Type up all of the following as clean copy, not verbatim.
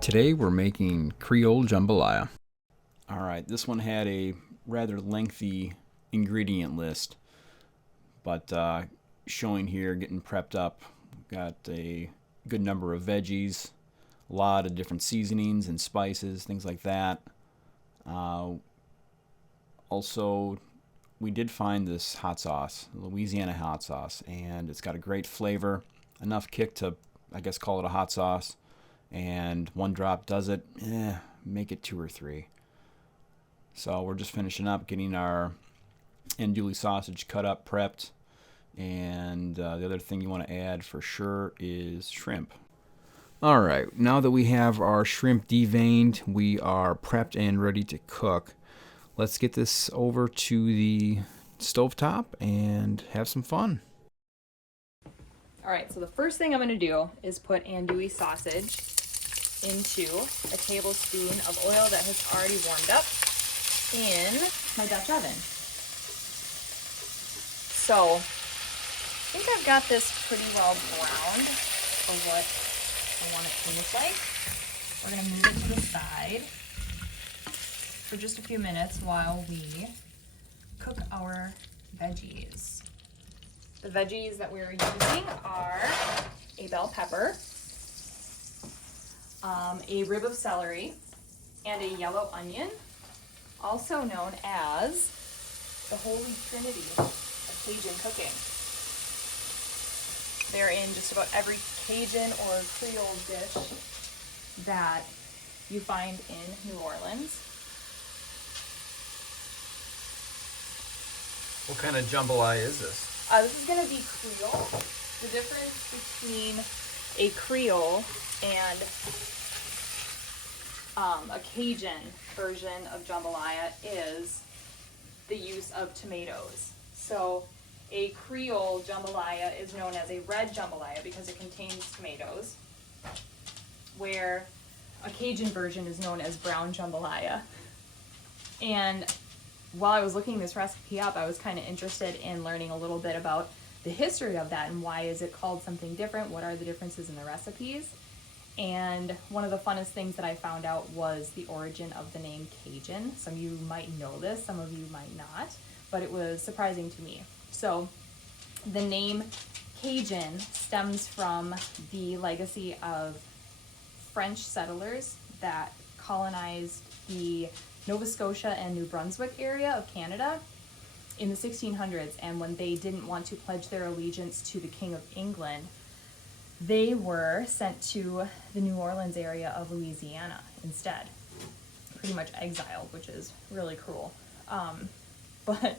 Today we're making Creole Jambalaya. Alright, this one had a rather lengthy ingredient list, but showing here, getting prepped up. Got a good number of veggies, a lot of different seasonings and spices, things like that. Also, we did find this hot sauce, Louisiana hot sauce, and it's got a great flavor, enough kick to, I guess, call it a hot sauce. And one drop does it, make it 2 or 3. So we're just finishing up getting our andouille sausage cut up, prepped, and the other thing you want to add for sure is shrimp. Alright, now that we have our shrimp deveined, we are prepped and ready to cook. Let's get this over to the stovetop and have some fun. Alright, so the first thing I'm going to do is put andouille sausage into a tablespoon of oil that has already warmed up in my Dutch oven. So, I think I've got this pretty well browned for what I want it to look like. We're going to move it to the side for just a few minutes while we cook our veggies. The veggies that we're using are a bell pepper, a rib of celery, and a yellow onion, also known as the Holy Trinity of Cajun cooking. They're in just about every Cajun or Creole dish that you find in New Orleans. What kind of jambalaya is this? This is going to be Creole. The difference between a Creole and a Cajun version of jambalaya is the use of tomatoes. So a Creole jambalaya is known as a red jambalaya because it contains tomatoes, where a Cajun version is known as brown jambalaya. And while I was looking this recipe up, I was kind of interested in learning a little bit about the history of that and why is it called something different, what are the differences in the recipes. And one of the funnest things that I found out was the origin of the name Cajun. Some of you might know this, some of you might not, but it was surprising to me. So the name Cajun stems from the legacy of French settlers that colonized the Nova Scotia and New Brunswick area of Canada in the 1600s, and when they didn't want to pledge their allegiance to the King of England, they were sent to the New Orleans area of Louisiana instead, pretty much exiled, which is really cruel. But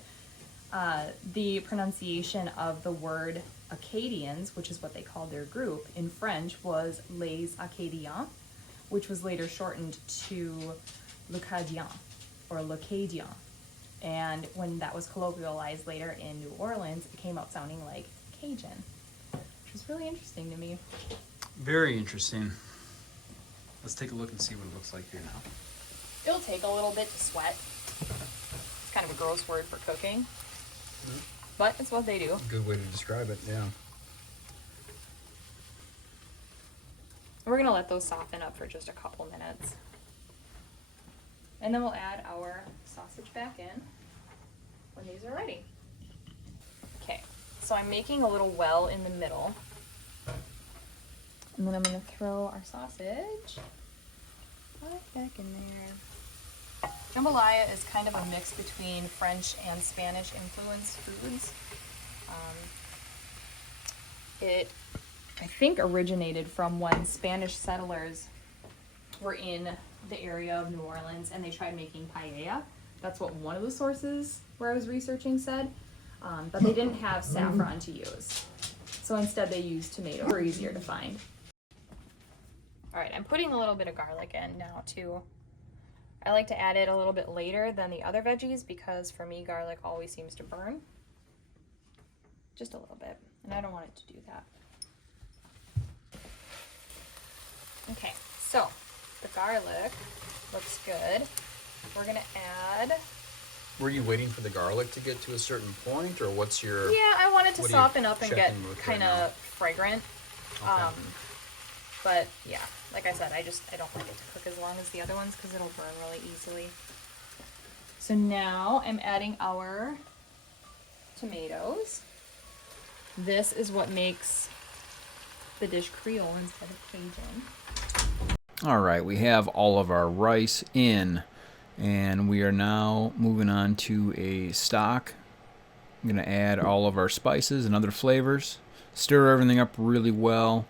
the pronunciation of the word Acadians, which is what they called their group in French, was Les Acadiens, which was later shortened to Lacadien or Lacadien. And when that was colloquialized later in New Orleans, it came out sounding like Cajun, which was really interesting to me. Very interesting. Let's take a look and see what it looks like here now. It'll take a little bit to sweat. It's kind of a gross word for cooking, but it's what they do. Good way to describe it, yeah. We're gonna let those soften up for just a couple minutes. And then we'll add our sausage back in when these are ready. Okay, so I'm making a little well in the middle. And then I'm gonna throw our sausage right back in there. Jambalaya is kind of a mix between French and Spanish influenced foods. It, I think, originated from when Spanish settlers were in the area of New Orleans and they tried making paella. That's what one of the sources where I was researching said, but they didn't have saffron to use. So instead they used tomato, were easier to find. All right, I'm putting a little bit of garlic in now too. I like to add it a little bit later than the other veggies because for me garlic always seems to burn. Just a little bit, and I don't want it to do that. Okay, so the garlic looks good. We're gonna add... Were you waiting for the garlic to get to a certain point, or what's your... Yeah, I want it to soften up and get checking with kind right now? of fragrant. Okay. But yeah, like I said, I don't like it to cook as long as the other ones because it'll burn really easily. So now I'm adding our tomatoes. This is what makes the dish Creole instead of Cajun. All right, we have all of our rice in, and we are now moving on to a stock. I'm going to add all of our spices and other flavors, stir everything up really well,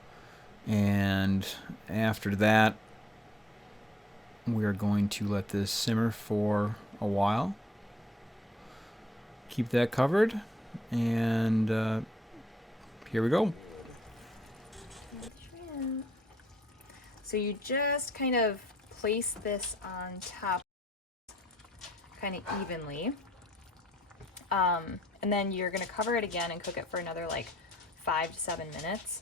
and after that, we're going to let this simmer for a while. Keep that covered, and here we go. So you just kind of place this on top kind of evenly. And then you're going to cover it again and cook it for another like 5 to 7 minutes,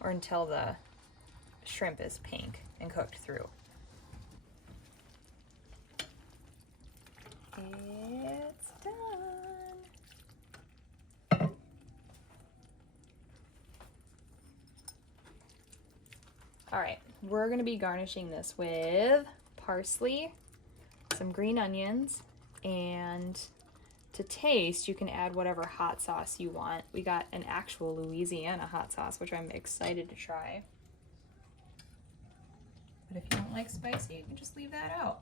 or until the shrimp is pink and cooked through. It's done. All right, we're going to be garnishing this with parsley, some green onions, and to taste, you can add whatever hot sauce you want. We got an actual Louisiana hot sauce, which I'm excited to try. But if you don't like spicy, you can just leave that out.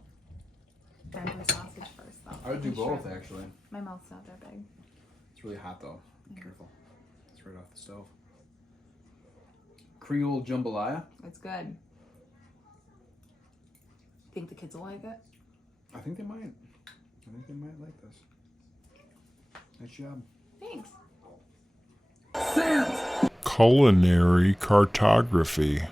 Try the sausage first, though. I would do both, actually. My mouth's not that big. It's really hot, though. Be careful. It's right off the stove. Creole Jambalaya. It's good. Think the kids will like it? I think they might. I think they might like this. Nice job. Thanks. Culinary Cartography.